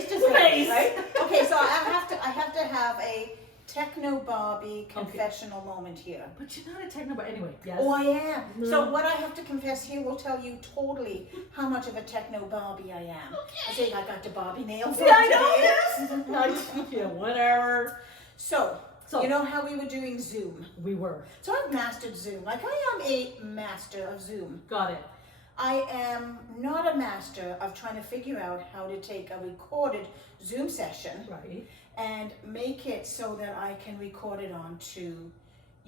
face to face, Face. right? Okay, so I have to have a techno Barbie confessional moment here. But you're not a techno, but anyway, yes. Oh, I am. No. So what I have to confess here will tell you totally how much of a techno Barbie I am. I say I got the Barbie nails. Yeah, I know this. Yeah, whatever. So, you know how we were doing Zoom? We were. So I've mastered Zoom. Like I am a master of Zoom. Got it. I am not a master of trying to figure out how to take a recorded Zoom session Right. and make it so that I can record it onto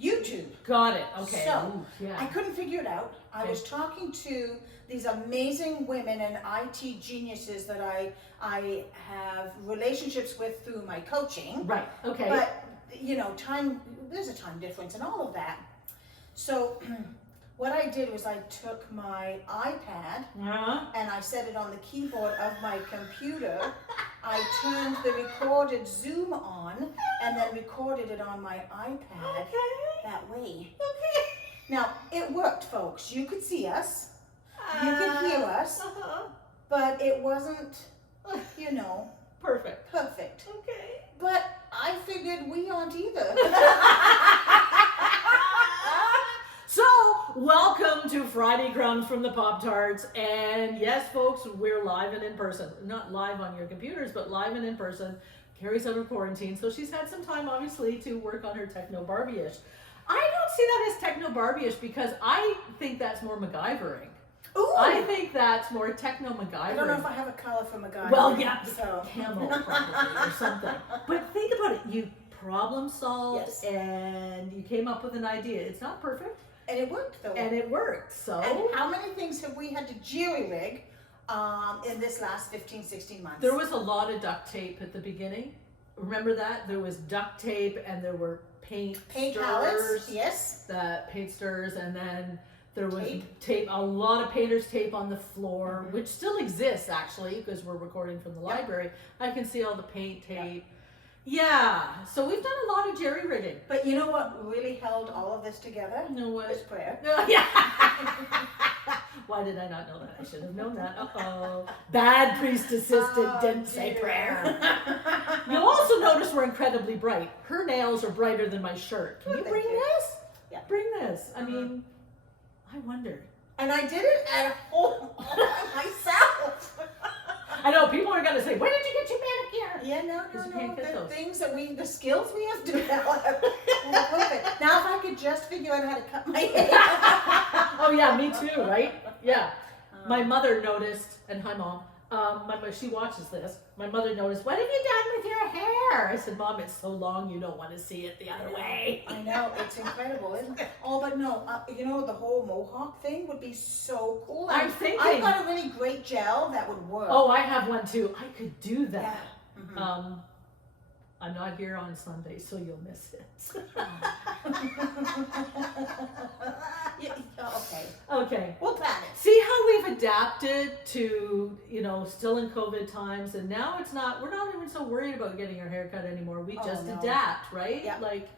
YouTube. Got it. Okay. So, Ooh, yeah. I couldn't figure it out. I was talking to these amazing women and IT geniuses that I have relationships with through my coaching. Right. Okay. But, you know, there's a time difference and all of that. So what I did was I took my iPad and I set it on the keyboard of my computer. I turned the recorded Zoom on and then recorded it on my iPad that way. Okay. Now, it worked, folks. You could see us, you could hear us, but it wasn't, you know, Perfect. perfect. Okay. But I figured we aren't either. So, welcome to Friday Crumbs from the Pop-Tarts. And yes, folks, we're live and in person. Not live on your computers, but live and in person. Carrie's out of quarantine, so she's had some time, obviously, to work on her techno Barbie-ish. I don't see that as techno Barbie-ish because I think that's more MacGyvering. Ooh. I think that's more techno MacGyvering. I don't know if I have a color for MacGyver. Well, yeah, so. camel probably or something. But think about it. You problem solved Yes. and you came up with an idea. It's not perfect. And it worked though. And it worked. So And how many things have we had to jury-rig in this last 15, 16 months? there was a lot of duct tape at the beginning. Remember that? There was duct tape and there were paint palettes, stirrers. yes. The paint stirrers, and then there was Tape. a lot of painter's tape on the floor, which still exists actually because we're recording from the library. I can see all the paint tape. Yeah, so we've done a lot of jerry rigging. But you know what really held all of this together? No way. Was prayer. No, yeah. Why did I not know that? I should have known that. Uh-oh. Bad priest assistant didn't say dear. prayer. You'll also notice we're incredibly bright. Her nails are brighter than my shirt. Can you Thank bring you. this? Yeah. Bring this. I mean, I wondered. And I did it at home myself. I know people are gonna say, "Where did you get your manicure?" Yeah, no. You can't get The those. things the skills we have developed. Perfect. Now, if I could just figure out how to cut my hair. Oh yeah, me too, right? Yeah. My mother noticed, and hi mom. She watches this. My mother noticed, "What have you done with your hair?" I said, "Mom, it's so long you don't want to see it the other way." I know, it's incredible, isn't it? Oh, but no, you know, the whole mohawk thing would be so cool. I'm thinking. I've got a really great gel that would work. Oh, I have one too. I could do yeah. that. Mhm. I'm not here on Sunday, so you'll miss it. Yeah, okay, Okay. we'll plan it. See how we've adapted to, still in COVID times, and now we're not even so worried about getting our hair cut anymore. We Oh, just no. adapt, right? Yeah. Like,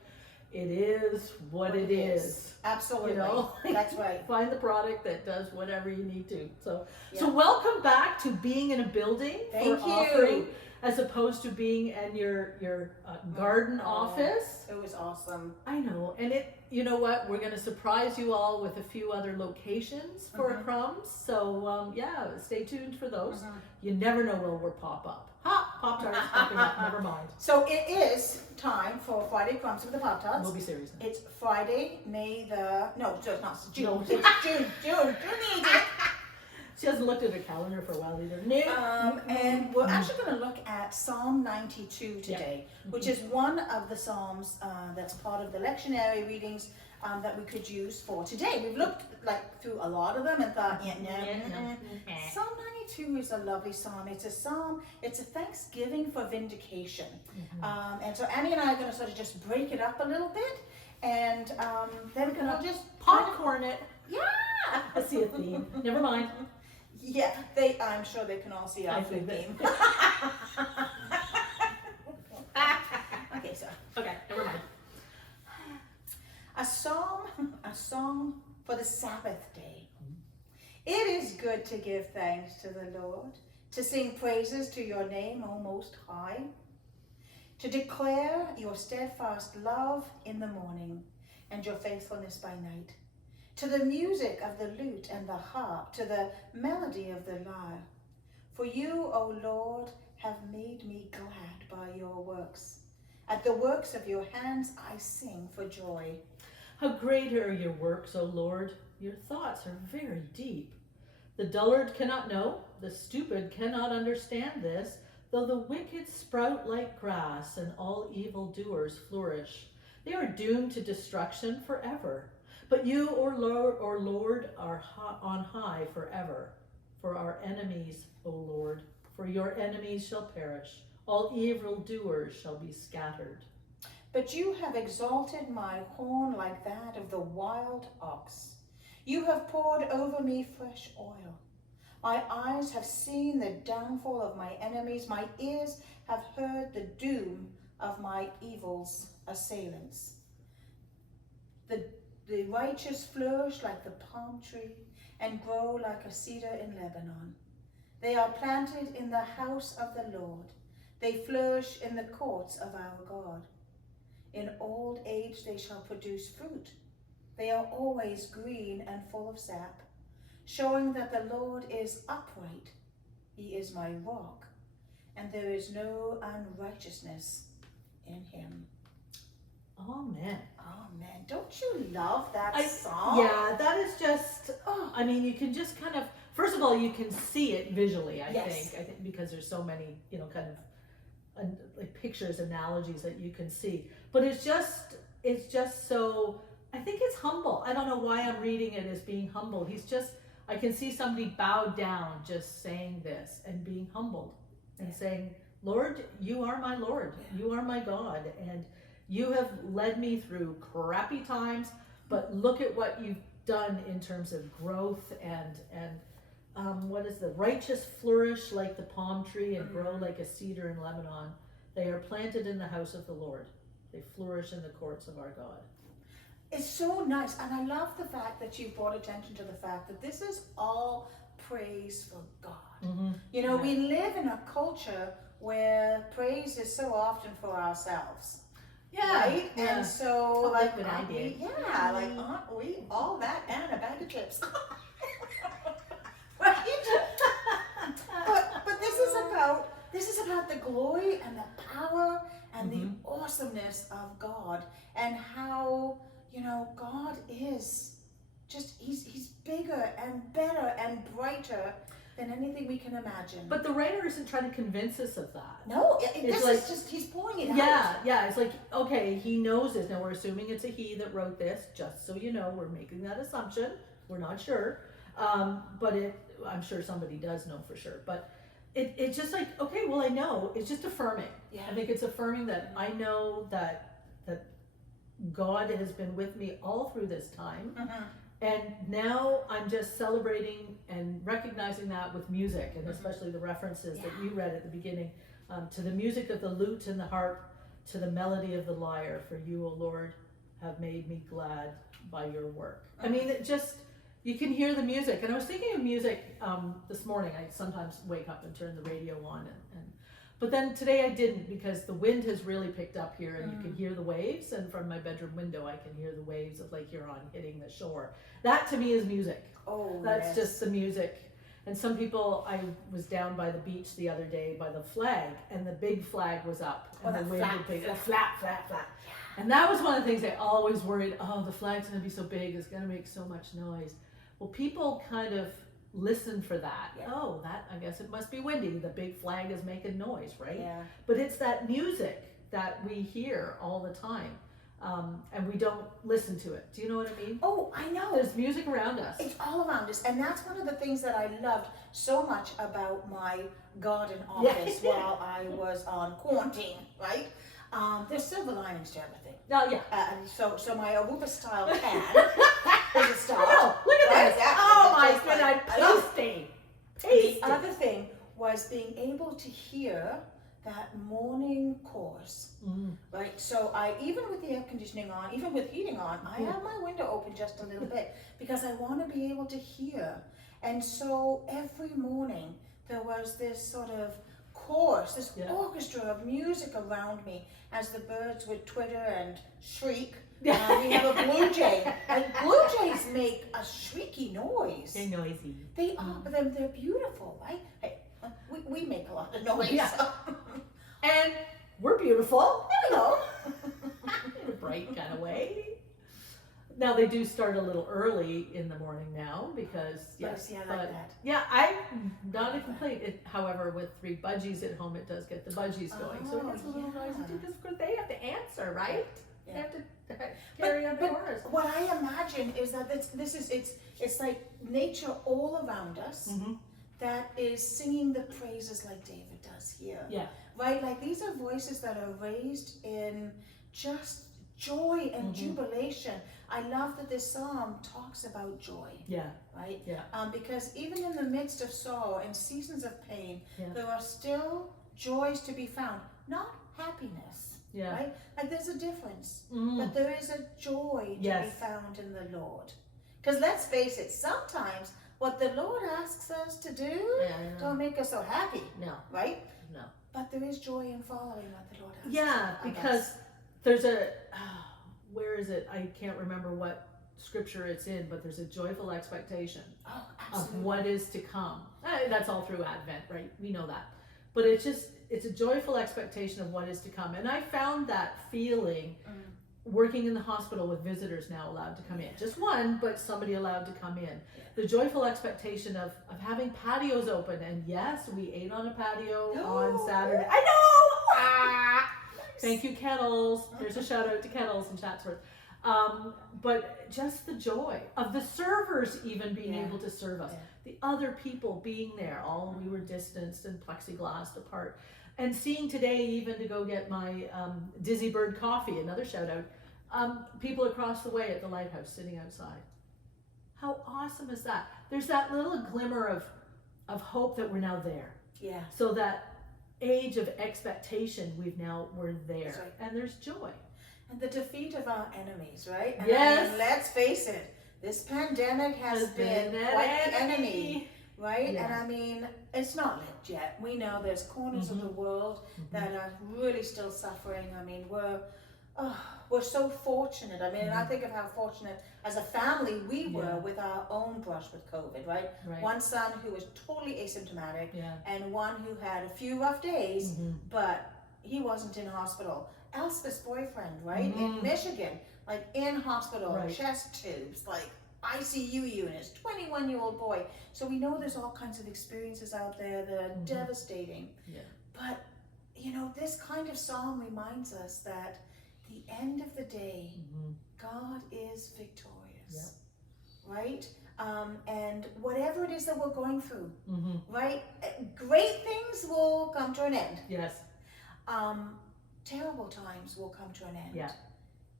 it is what it is. Absolutely. You know? That's right. Find the product that does whatever you need to. So Yeah. welcome back to being in a building Thank for you. offering, as opposed to being in your garden Oh. office. It was awesome. I know, and you know what? We're going to surprise you all with a few other locations for Crumbs. So stay tuned for those. You never know where we'll pop up. Ha! Pop-Tarts popping up. Never mind. So it is time for Friday Crumbs with the Pop-Tarts. We'll be serious now. It's Friday, so it's not June. No. It's June the 18th. She hasn't looked at her calendar for a while either. No. And we're actually going to look at Psalm 92 today, which is one of the Psalms that's part of the lectionary readings that we could use for today. We've looked through a lot of them and thought, Psalm 92 is a lovely psalm. It's a psalm, it's a thanksgiving for vindication. And so Annie and I are going to sort of just break it up a little bit, and then we'll just Popcorn it. Yeah! I see a theme. Never mind. Yeah, I'm sure they can all see our think theme. Okay, so Okay, never mind. a song for the Sabbath day. It is good to give thanks to the Lord, to sing praises to your name, O Most High, to declare your steadfast love in the morning and your faithfulness by night, to the music of the lute and the harp, to the melody of the lyre. For you, O Lord, have made me glad by your works. At the works of your hands I sing for joy. How great are your works, O Lord! Your thoughts are very deep. The dullard cannot know, the stupid cannot understand this, though the wicked sprout like grass and all evildoers flourish. They are doomed to destruction forever. But you, O Lord, are on high forever. For our enemies, O Lord, for your enemies shall perish. All evildoers shall be scattered. But you have exalted my horn like that of the wild ox. You have poured over me fresh oil. My eyes have seen the downfall of my enemies. My ears have heard the doom of my evil's assailants. The righteous flourish like the palm tree and grow like a cedar in Lebanon. They are planted in the house of the Lord. They flourish in the courts of our God. In old age they shall produce fruit. They are always green and full of sap, showing that the Lord is upright. He is my rock, and there is no unrighteousness in him. Amen. Amen. Don't you love that song? Yeah, that is just, I mean, you can just kind of, first of all, you can see it visually, I think, because there's so many, kind of like pictures, analogies that you can see. But it's just so, I think it's humble. I don't know why I'm reading it as being humble. I can see somebody bowed down just saying this and being humbled and saying, Lord, you are my Lord. You are my God. And you have led me through crappy times, but look at what you've done in terms of growth and what is the righteous flourish like the palm tree and grow like a cedar in Lebanon. They are planted in the house of the Lord. They flourish in the courts of our God. It's so nice, and I love the fact that you brought attention to the fact that this is all praise for God. Mm-hmm. We live in a culture where praise is so often for ourselves. Yeah. Right? Yeah. And so, like, good idea. Aren't we all that and a bag of chips? Right? But this is about the glory and the power and the awesomeness of God, and how, God is just, he's bigger and better and brighter than anything we can imagine. But the writer isn't trying to convince us of that. No, is just, he's pouring it out. Yeah, it's like, okay, he knows this. Now we're assuming it's a he that wrote this, just so you know, we're making that assumption. We're not sure. But I'm sure somebody does know for sure. But it's just like, okay, well, I know. It's just affirming. Yeah. I think it's affirming that I know that God has been with me all through this time. Mm-hmm. And now I'm just celebrating and recognizing that with music, and especially the references that you read at the beginning, to the music of the lute and the harp, to the melody of the lyre. For you, O Lord, have made me glad by your work. I mean, it just, you can hear the music. And I was thinking of music this morning. I sometimes wake up and turn the radio on, but then today I didn't, because the wind has really picked up here, and you can hear the waves, and from my bedroom window I can hear the waves of Lake Huron hitting the shore. That to me is music. Oh, That's just the music. And some people, I was down by the beach the other day by the flag, and the big flag was up, and the wind would be flap. And that was one of the things I always worried, the flag's going to be so big, it's going to make so much noise. Well, people kind of listen for that. Yeah. That, I guess it must be windy. The big flag is making noise, right? Yeah. But it's that music that we hear all the time, and we don't listen to it. Do you know what I mean? Oh, I know. There's music around us. It's all around us, and that's one of the things that I loved so much about my garden office while I was on quarantine, right? There's silver linings to everything. Oh, yeah. So my Aruba style can is a star. Oh, look at right? this. Yeah, Oh my just goodness, pasty. The other thing was being able to hear that morning chorus, right? So even with the air conditioning on, even with heating on, I have my window open just a little bit, because I want to be able to hear. And so every morning there was this sort of chorus, this Yeah. orchestra of music around me as the birds would twitter and shriek. We Yeah. have a blue jay, and blue jays make a shrieky noise. They're noisy. They are, but they're beautiful, right? Hey, we make a lot of noise. Yeah. So. And we're beautiful. There we go. In a bright kind of way. Now they do start a little early in the morning now because Yes, yeah, I like that. yeah, I'm not a complaint. However, with 3 budgies at home, it does get the budgies going, so it gets a little yeah. noisy too because of course they have to answer, right? They Yeah. have to carry on the orders. What I imagine is that it's like nature all around us Mm-hmm. that is singing the praises like David does here. Yeah. Right? Like these are voices that are raised in just joy and Mhm. jubilation. I love that this psalm talks about joy, Yeah. right? Yeah. Because even in the midst of sorrow and seasons of pain, Yeah. there are still joys to be found, not happiness, Yeah. right? Like there's a difference. Mhm. But there is a joy to be Yes. found in the Lord. Because let's face it, sometimes what the Lord asks us to do Yeah, I know. don't make us so happy, No. right? No. But there is joy in following what the Lord asks Yeah, of because us. there's a where is it? I can't remember what scripture it's in, but there's a joyful expectation Oh, of absolutely. what is to come. That's all through Advent, right? We know that. But it's a joyful expectation of what is to come. And I found that feeling working in the hospital with visitors now allowed to come in. Just one, but somebody allowed to come in. The joyful expectation of having patios open. And yes, we ate on a patio on Saturday. I know! Ah! Thank you, Kennels. There's a shout out to Kennels in Chatsworth. But just the joy of the servers even being Yeah. able to serve us, Yeah. the other people being there, all we were distanced and plexiglassed apart, and seeing today even to go get my Dizzy Bird coffee, another shout out, people across the way at the lighthouse sitting outside. How awesome is that? There's that little glimmer of hope that we're now there. Yeah. So that age of expectation, we're there, That's right. and there's joy. And the defeat of our enemies, right? And Yes. I mean, let's face it, this pandemic has been an quite the enemy, right? Yeah. And I mean, it's not licked yet. We know there's corners of the world that are really still suffering. I mean, we're so fortunate. I mean, and I think of how fortunate as a family we were Yeah. with our own brush with COVID, right? Right. One son who was totally asymptomatic, Yeah. and one who had a few rough days, Mhm. but he wasn't in hospital. Elspeth's boyfriend, right, in Mhm. Michigan, like in hospital, Right. chest tubes, like ICU units, 21-year-old boy. So we know there's all kinds of experiences out there that are devastating. Yeah. But, you know, this kind of psalm reminds us that the end of the day, God is victorious, right? And whatever it is that we're going through, right? Great things will come to an end. Yes. Terrible times will come to an end. Yeah.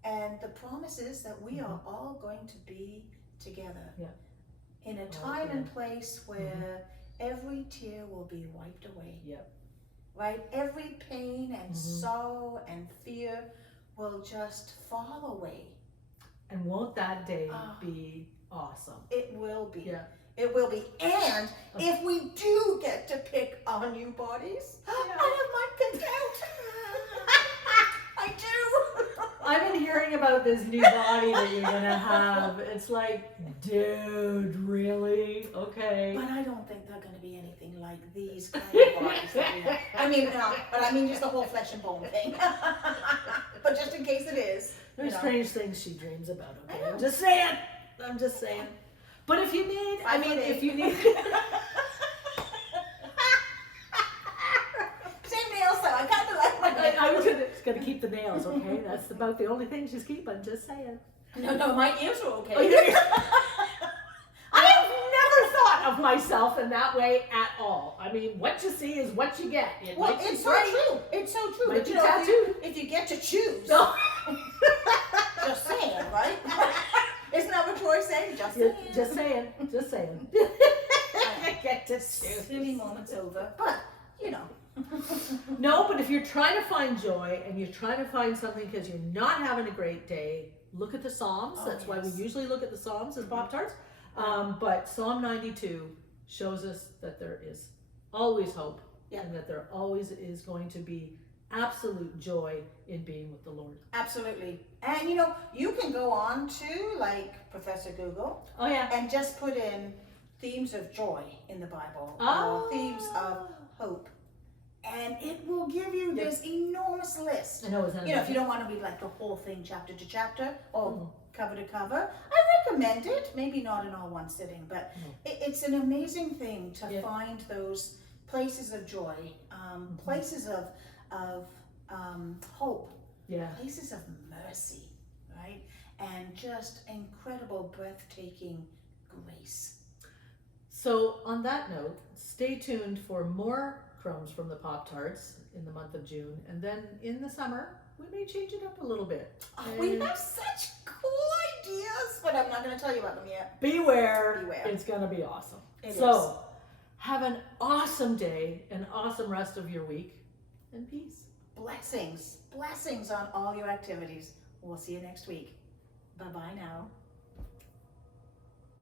And the promise is that we are all going to be together. Yeah. In a Oh, time yeah. and place where every tear will be wiped away. Yep. Right? Every pain and sorrow and fear will just fall away. And won't that day Ah. be awesome? It will be. Yeah. It will be. And if we do get to pick our new bodies, I have my content. I do. I've been hearing about this new body that you're gonna have. It's like, dude, really? Okay. But I don't think they're going to be anything like these kind of bodies that we have. I mean, no, but I mean just the whole flesh and bone thing. But just in case it is. There's you know. strange things she dreams about. I Okay, know. I'm just saying. But if you need, if you need. Same nails though. I kind of like my nails. I was gonna keep the nails, okay? That's about the only thing she's keeping. Just saying. No, my ears are okay. I have never thought of myself in that way at all. I mean, what you see is what you get. It Well, might be it's so great. true. It's so true. Might But be you know, tattooed. if you get to choose, No. just saying, right? Isn't that what Troy said? Just Yeah, saying. just saying. Just saying. Get to choose. Silly moments over. But, you know. No, but if you're trying to find joy and you're trying to find something because you're not having a great day, look at the Psalms. Oh, That's why we yes. usually look at the Psalms as Pop Tarts. But Psalm 92 shows us that there is always hope, Yeah. and that there always is going to be absolute joy in being with the Lord. Absolutely. And you can go on to like Professor Google Oh yeah. and just put in themes of joy in the Bible Oh. or themes of hope. And it will give you Yep. this enormous list. I know, isn't it? If you don't want to read like the whole thing chapter to chapter or Mhm. cover to cover, I recommend it. Maybe not in all one sitting, but No. it's an amazing thing to Yeah. find those places of joy, places of hope, Yeah. places of mercy, right? And just incredible, breathtaking grace. So on that note, stay tuned for more Crumbs from the Pop-Tarts in the month of June, and then in the summer we may change it up a little bit. Oh, we And have such cool ideas, but I'm not going to tell you about them yet. beware, Beware. it's gonna be awesome. It So have an awesome day, an awesome rest of your week, and peace. Blessings on all your activities. We'll see you next week. Bye-bye now.